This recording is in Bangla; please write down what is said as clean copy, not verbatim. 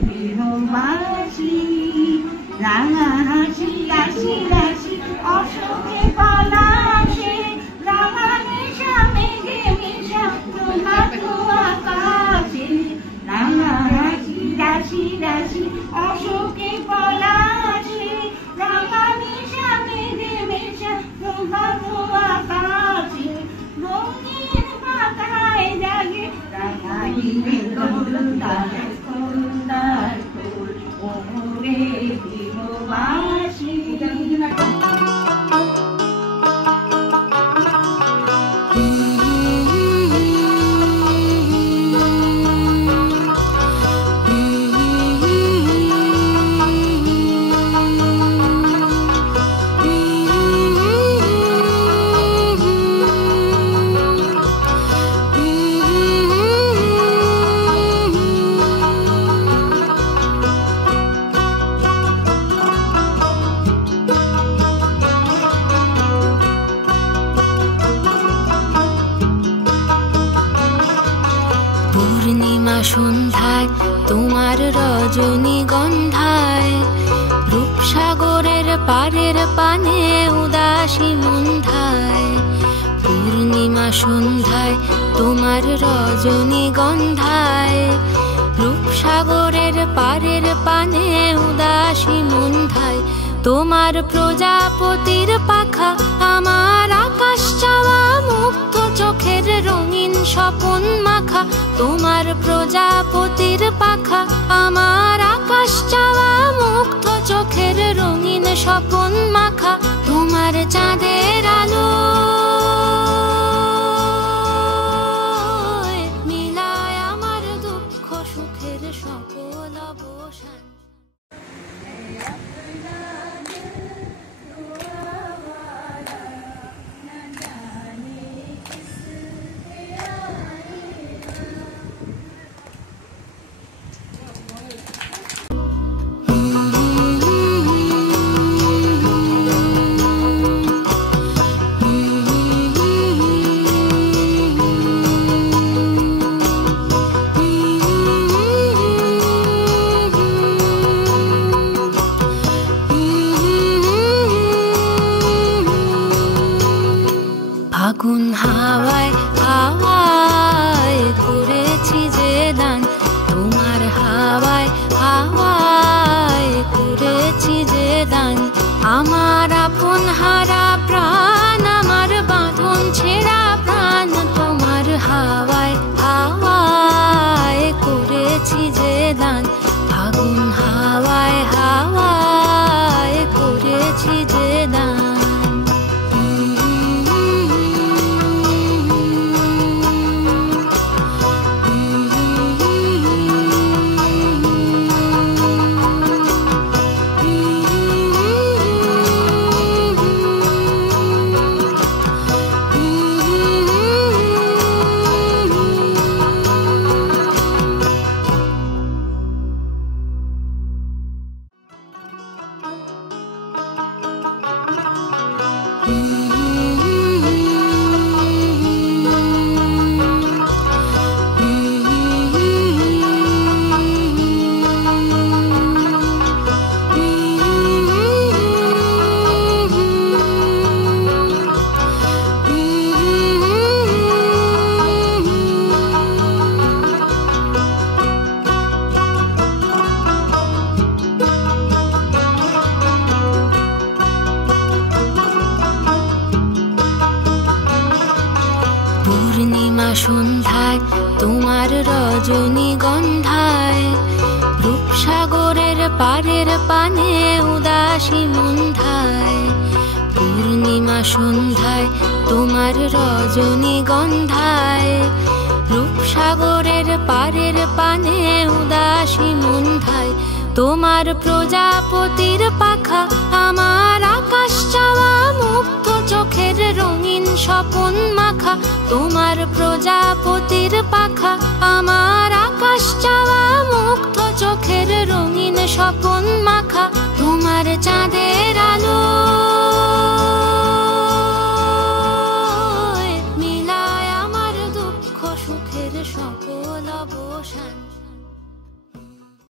প্রেমবাসী রাঙা হাসি রাশি রাশি অশোকে পলাশে রাঙা নেশা মেঘে মিশা প্রভাত আকাশে রাঙা হাসি রাশি রাশি অশোকে পলাশে রাঙা নেশা মেঘে মিশা প্রভাত আকাশে রঙিন পাতায় জাগে রাঙাইবে কলতার কলতার ফুল ওরে প্রেমবাসী পূর্ণিমা সন্ধ্যায় তোমার রজনীগন্ধায় রূপসাগরের পারের পানে উদাসী মন্ধায় পূর্ণিমা সন্ধ্যায় তোমার রজনীগন্ধায় রূপসাগরের পারের পানে উদাসী মন্ধায় তোমার প্রজাপতির পাখা আমার আকাশ চাওয়া মুক্ত চোখের রঙিন স্বপন মাখা তোমার প্রজাপতির পাখা আমার আকাশ চাওয়া মুক্ত চোখের রঙিন স্বপন মাখা তোমার চাঁদের আলো মিলায় আমার দুঃখ সুখের সকল অবসান ফাগুন হাওয়ায় হাওয়ায় করেছি যে দান তোমার হাওয়ায় হাওয়ায় করেছি যে দান আমার আপন হারা প্রাণ আমার বাঁধন ছেঁড়া প্রাণ তোমার হাওয়ায় হাওয়ায় করেছি যে দান ফাগুন হাওয়ায় হাওয়ায় করেছি যে দান পূর্ণিমা সন্ধ্যায় তোমার রজনীগন্ধায় রূপসাগরের পারের পানে উদাসী মন্ধায় পূর্ণিমা সন্ধ্যায় তোমার রজনীগন্ধায় রূপসাগরের পারের পানে উদাসী মন্ধায় তোমার প্রজাপতির পাখা আমার আকাশ চাওয়া মুক্ত চোখের রঙিন স্বপন মাখা তোমার প্রজাপতির পাখা আমার আকাশ চাওয়া মুক্ত চোখের রঙিন স্বপন মাখা তোমার চাঁদের আলো মিলায় আমার দুঃখ সুখের সকল অবসান